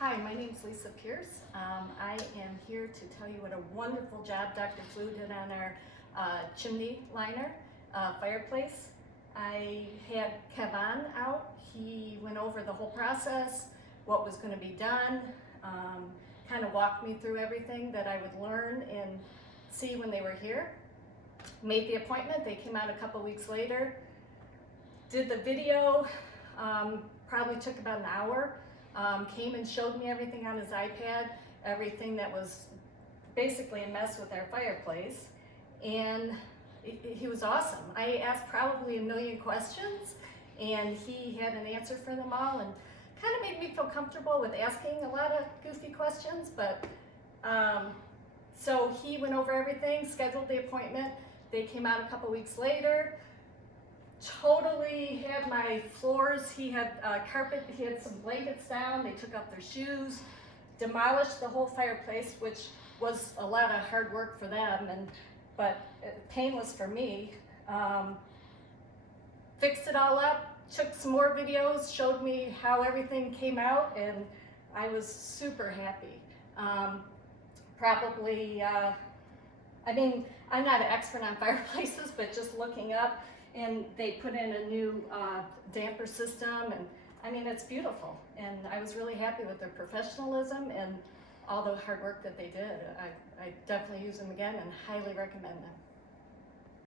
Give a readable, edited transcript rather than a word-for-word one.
Hi, my name is Lisa Pierce. I am here to tell you what a wonderful job Dr. Flue did on our chimney liner fireplace. I had Kevin out. He went over the whole process, what was going to be done, kind of walked me through everything that I would learn and see when they were here. Made the appointment. They came out a couple weeks later. Did the video, probably took about an hour. Came and showed me everything on his iPad, everything that was basically a mess with our fireplace, and he was awesome. I asked probably a million questions, and he had an answer for them all, and kind of made me feel comfortable with asking a lot of goofy questions, but so he went over everything, scheduled the appointment. They came out a couple weeks later. Totally had my floors, he had carpet, he had some blankets down, they took off their shoes, demolished the whole fireplace, which was a lot of hard work for them, but painless for me. Fixed it all up, took some more videos, showed me how everything came out, and I was super happy. I mean, I'm not an expert on fireplaces, but just looking up, and they put in a new damper system, and I mean, it's beautiful. And I was really happy with their professionalism and all the hard work that they did. I definitely use them again and highly recommend them.